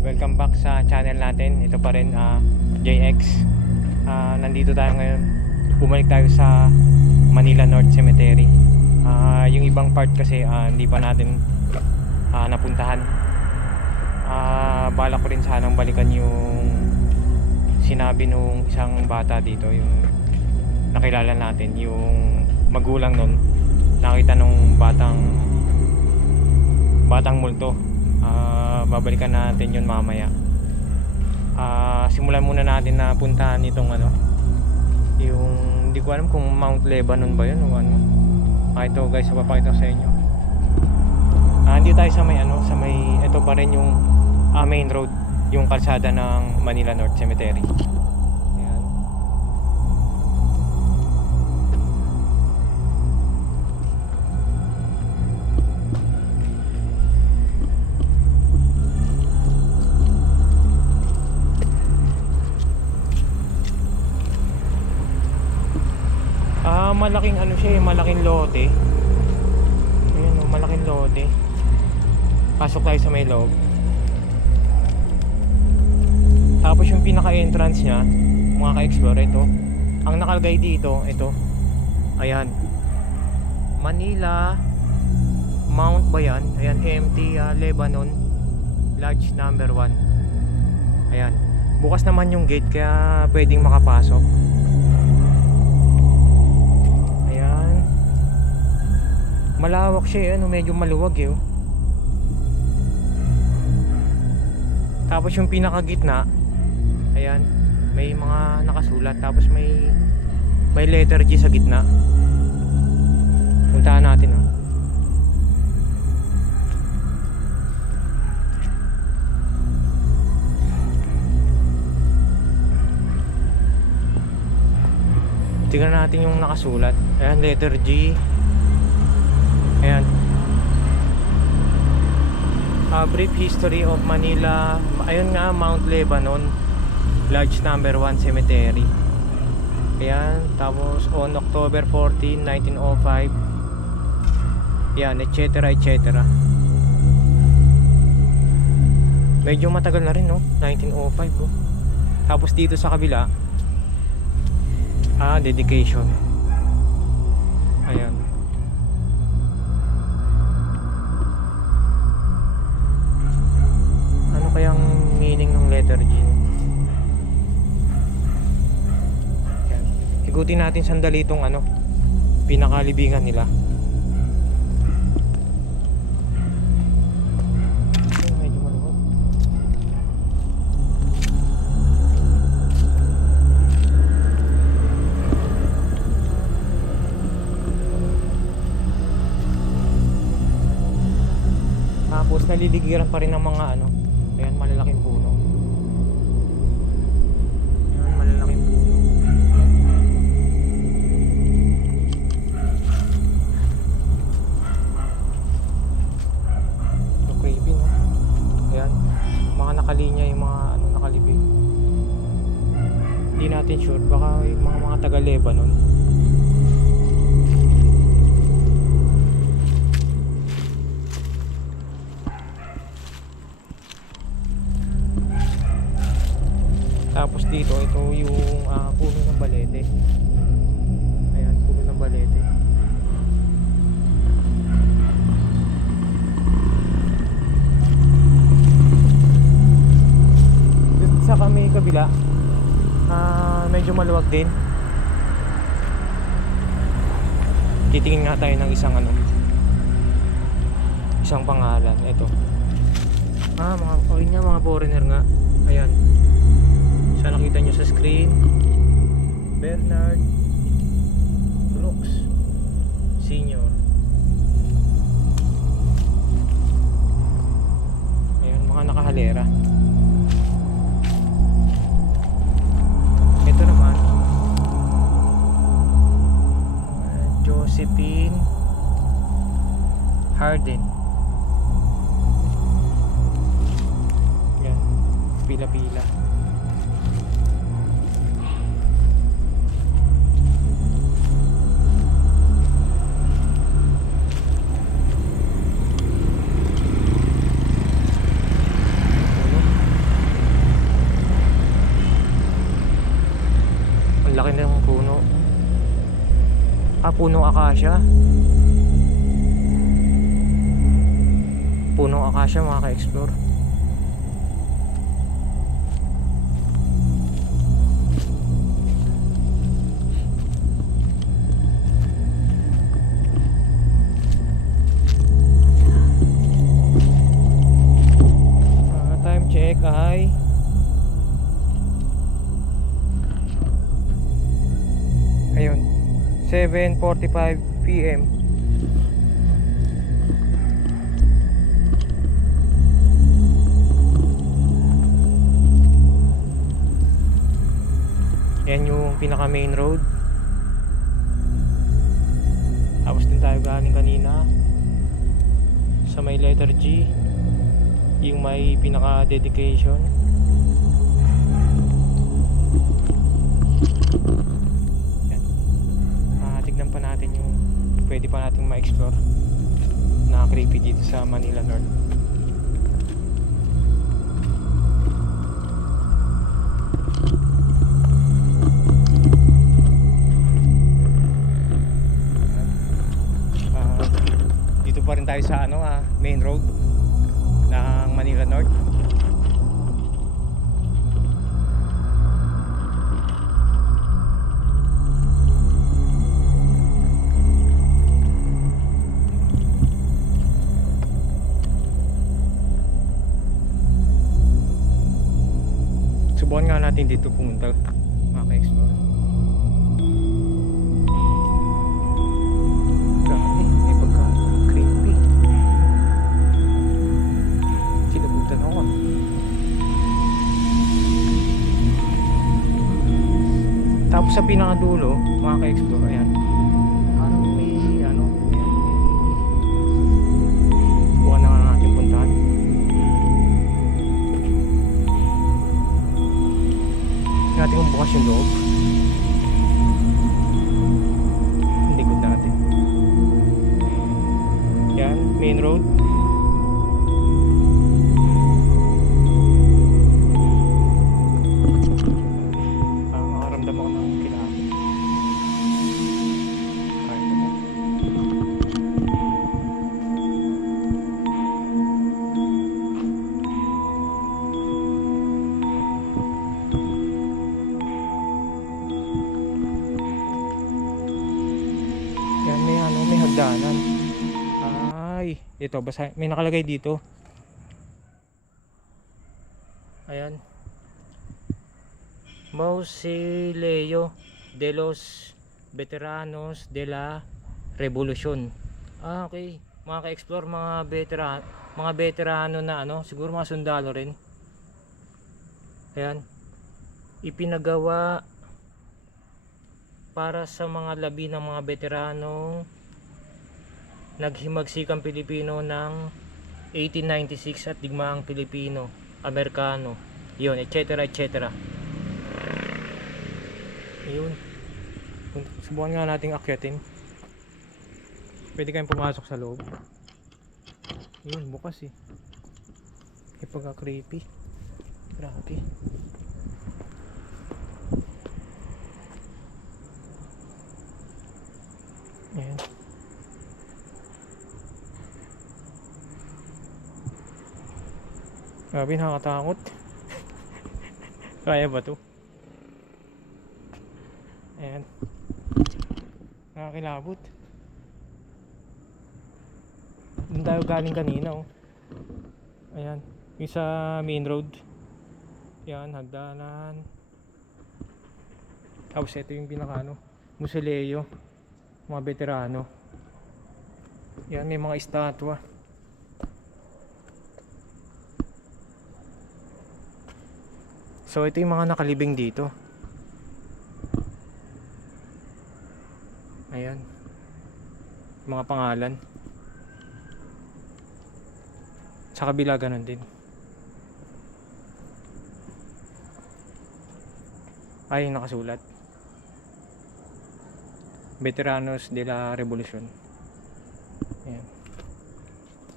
Welcome back sa channel natin. Ito pa rin JX. Nandito tayo ngayon. Bumalik tayo sa Manila North Cemetery. Yung ibang part kasi hindi pa natin napuntahan. Bala ko rin sanang balikan yung sinabi nung isang bata dito, yung nakilala natin, yung magulang nun. Nakita nung batang multo. Babalikan natin yun mamaya. Simulan muna natin na puntahan itong yung hindi ko alam kung Mount Lebanon ba yun o ano. Ito guys, papakita ko sa inyo. Hindi tayo sa may ito pa rin yung main road, yung kalsada ng Manila North Cemetery. Ayan. Malaking siya, malaking lote. Ayun, malaking lote. Pasok tayo sa may loob. Tapos yung pinaka-entrance niya, mga ka-explore, ito. Ang nakalagay dito, ito. Ayan. Manila Mount ba yan? Ayan, MT Lebanon Lodge number 1. Ayan. Bukas naman yung gate kaya pwedeng makapasok. Malawak siya, medyo maluwag eh. Tapos yung pinakagitna, ayan, may mga nakasulat. Tapos may letter G sa gitna. Puntahan natin Tingnan natin yung nakasulat. Ayan, letter G. Ayan. Brief history of Manila. Ayun nga, Mount Lebanon Lodge number 1 Cemetery. Ayan. Tapos on October 14, 1905. Ayan, etc. Medyo matagal na rin 1905 Tapos dito sa kabila, dedication. Ayan. Kayang meaning ng letter G. Yan. Ikutin natin sandali itong pinakalibingan nila. Medyo maluwag. Tapos naliligiran pa rin ng mga ayan, malalaking puno. Ayan, malalaking puno. So creepy, no? Ayan, mga nakalinya yung mga nakalibing. Hindi natin sure, baka yung mga taga Lebanon. Tapos dito, ito yung puno ng balete. Ayan, puno ng balete. Dito sa kami kabila, medyo maluwag din. Titingin nga tayo ng isang pangalan. Ito. Mga foreigner nga. Ayan. Siya nakita nyo sa screen, Bernard Brooks Senior. Ayan, mga nakahalera. Ito naman, Josephine Harden. Ayan, pila-pila. Punong akasya. Punong akasya mga ka-explore. Time check ay ayun 7:45 PM. Yan yung pinaka main road. Tapos din tayo galing kanina sa may letter G, yung may pinaka dedication. Yan. Tignan pa natin yung pwede pa nating ma-explore na creepy dito sa Manila North. Dito pa rin tayo sa main road ng Manila North. Subukan nga natin dito pumunta mga ka-explore. Grabe, may pagka creepy. Kinabutan ako. Tapos sa pinakadulo mga ka-explore, ayan, parang may subukan na nga natin puntahan. Natin kung bukas yung loob. Hindi good natin. Yan, main road. Nakaramdam ako ng kilabot. Kahit na. Yan, may hagdanan. Ay, ito basta may nakalagay dito. Ayan. Mausoleo de los Veteranos de la Revolution. Okay. Mga ka-explore, mga veterano na siguro mga sundalo rin. Ayan. Ipinagawa para sa mga labi ng mga veteranong naghimagsikang Pilipino ng 1896 at digmaang Pilipino, Amerikano, yun, etc. etc. Yun. Subukan nga nating akyatin. Pwede kayong pumasok sa loob. Yun, bukas eh. Ipagka creepy. Grabe. Ayan. Grabe, nakakatakot. Kaya ba to? Ayan. Nakakilabot. Doon tayo galing kanina oh. Ayan. Yung sa main road. Ayan, hagdanan. Tapos ito yung pinaka Mausoleo, mga veterano. Yan, may mga estatwa. So ito yung mga nakalibing dito. Ayan, mga pangalan. Sa kabila ganun din. Ay, nakasulat Veteranos de la Revolution. Ayan.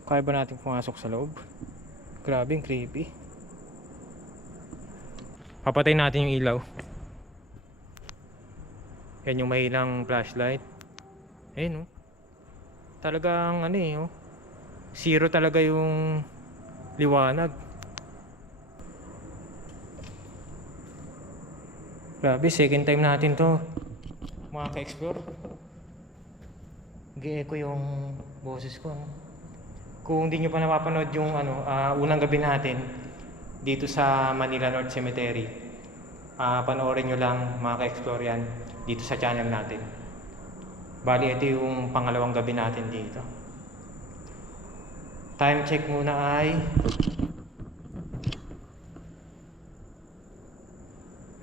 Kaya ba natin pumasok sa loob? Grabe, creepy. Papatay natin yung ilaw. Yan yung mahilang flashlight. Ayun, oh. Talagang ano eh, oh. Zero talaga yung liwanag. Grabe, second time natin to mga ka-explore. Nag-e-echo yung boses ko, no? Kung hindi nyo pa napapanood yung unang gabi natin dito sa Manila North Cemetery, panoorin nyo lang mga ka-explore yan dito sa channel natin. Bali, ito yung pangalawang gabi natin dito. Time check muna ay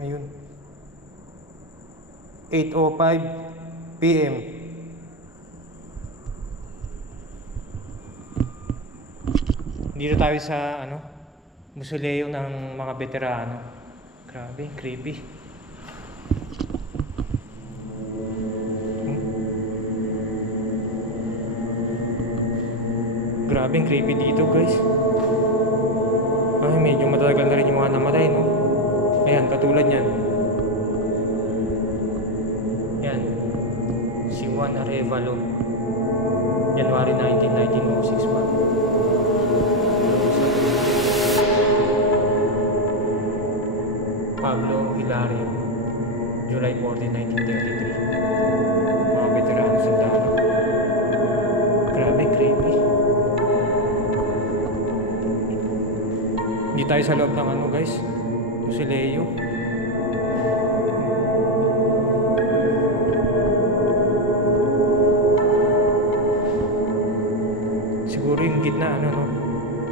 ayun, 8:05 PM. Dito tayo sa Mausoleo ng mga veterano. Grabe, creepy. Grabe, creepy dito, guys. Ay, medyo matagal na rin yung mga namatay, no? Ayan, katulad yan. Yan. Si Juan Arevalo. January 19, 1906 pa. Pablo Hilario. July 14, 1933. Mga veterano sundalo. Grabe, creepy. Hindi tayo sa loob ng guys, Mausoleo. Siguro yung gitna no?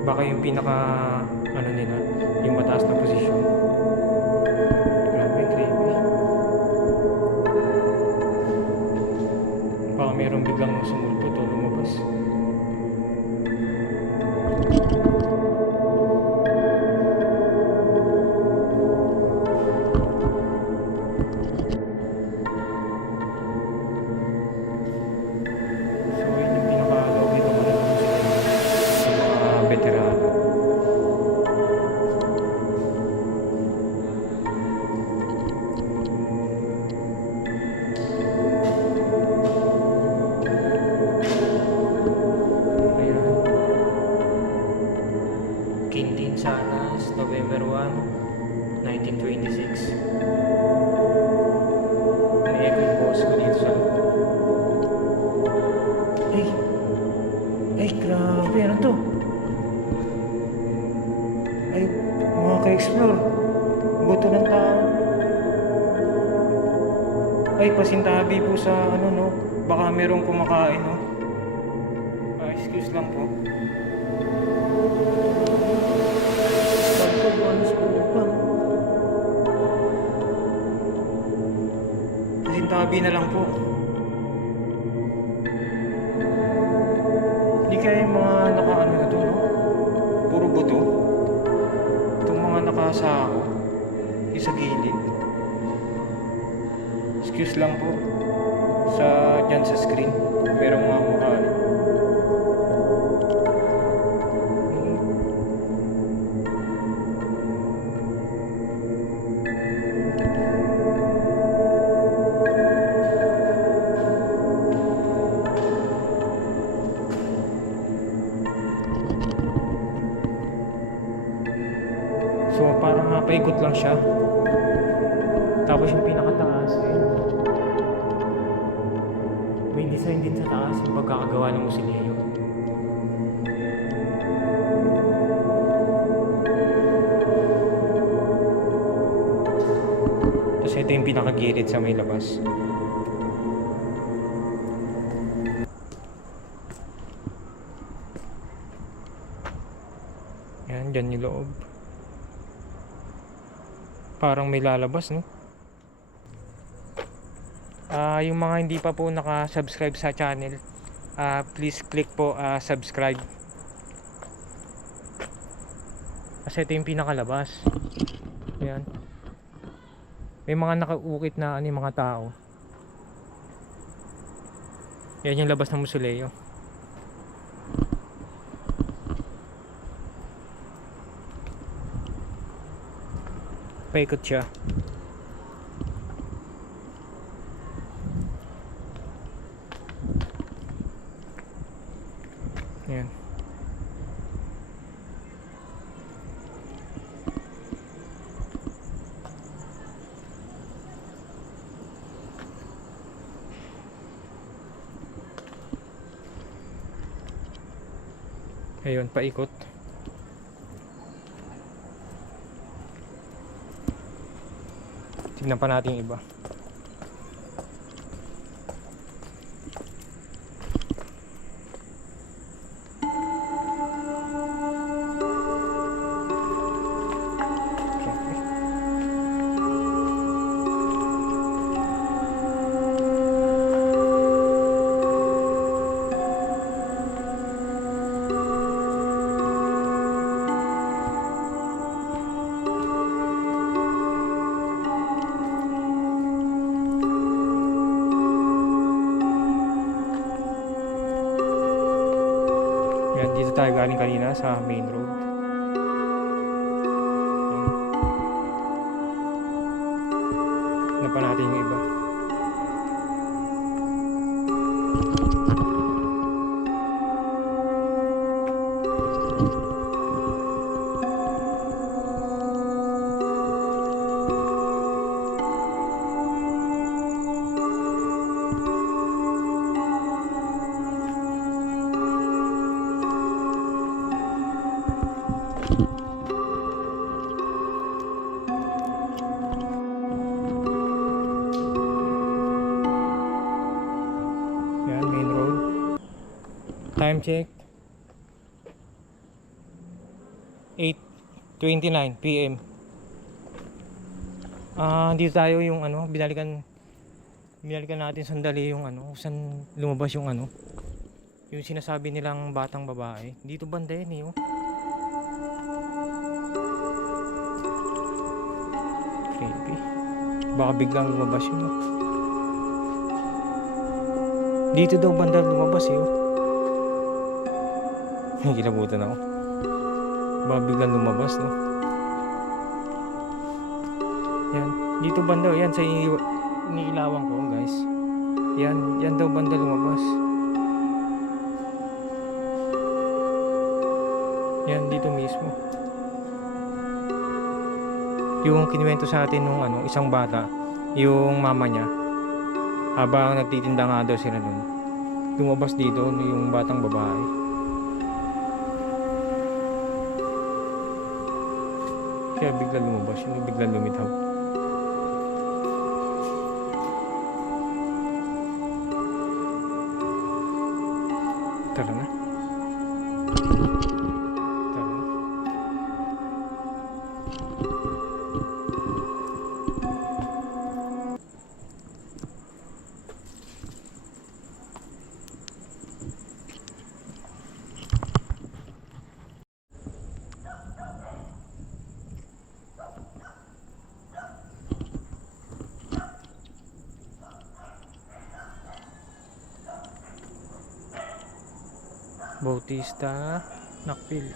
Baka yung pinaka nila, yung mataas na posisyon. Grabe, creepy. Baka mayroong biglang sumulpot o lumabas. Sanas, November 1, 1926. Umieko yung boss ko dito sa loob. Ay, grabe, ano to? Ay, mga ka-explore, buto ng tao. Ay, pasintabi po sa no? Baka merong kumakain, no? Excuse lang po. Tabi na lang po. Hindi kaya yung mga nakaano na to, no? Puro buto. Itong mga nakasako yung sa gilid. Excuse lang po dyan sa screen merong mga mukha. So parang paikot lang siya. Tapos yung pinakataas may design din sa taas yung pagkakagawa ng Mausoleo. Tapos ito yung pinakagilid sa may labas. Yan, dyan yung loob. Parang may lalabas, no? Yung mga hindi pa po naka-subscribe sa channel, please click po subscribe. Kasi ito yung pinakalabas. Ayan. May mga nakaukit na mga tao. Yan yung labas ng Mausoleo. Paikot siya. Ayun, paikot. Tignan pa natin yung iba. Yan, dito tayo galing kanina sa main road. Tignan pa natin yung iba. Yan, main road. Time check 8:29 PM. Dito tayo yung binalikan natin sandali yung saan lumabas yung yung sinasabi nilang batang babae. Dito banda yan eh, oh. Creepy. Baka biglang lumabas yun, oh. Dito daw banda lumabas eh, oh. Kinabutan ako. Baka biglang lumabas, no. Yan, dito banda, yan sa iniilawan ko, guys. Yan daw banda lumabas. Yan, dito mismo. Yung kinuwento sa atin nung isang bata, yung mama niya, habang nagtitinda nga daw sila nun, lumabas dito yung batang babae. Kaya bigla lumabas yun, bigla lumitaw. Tara na. Tara na. Bautista Nakpil.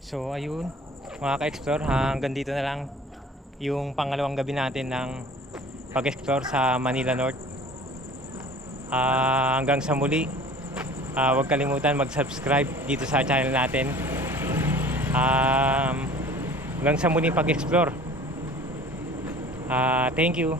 So ayun mga ka-explore, hanggang dito na lang yung pangalawang gabi natin ng pag-explore sa Manila North. Hanggang sa muli, huwag kalimutan mag-subscribe dito sa channel natin. Hanggang sa muli pag-explore. Thank you.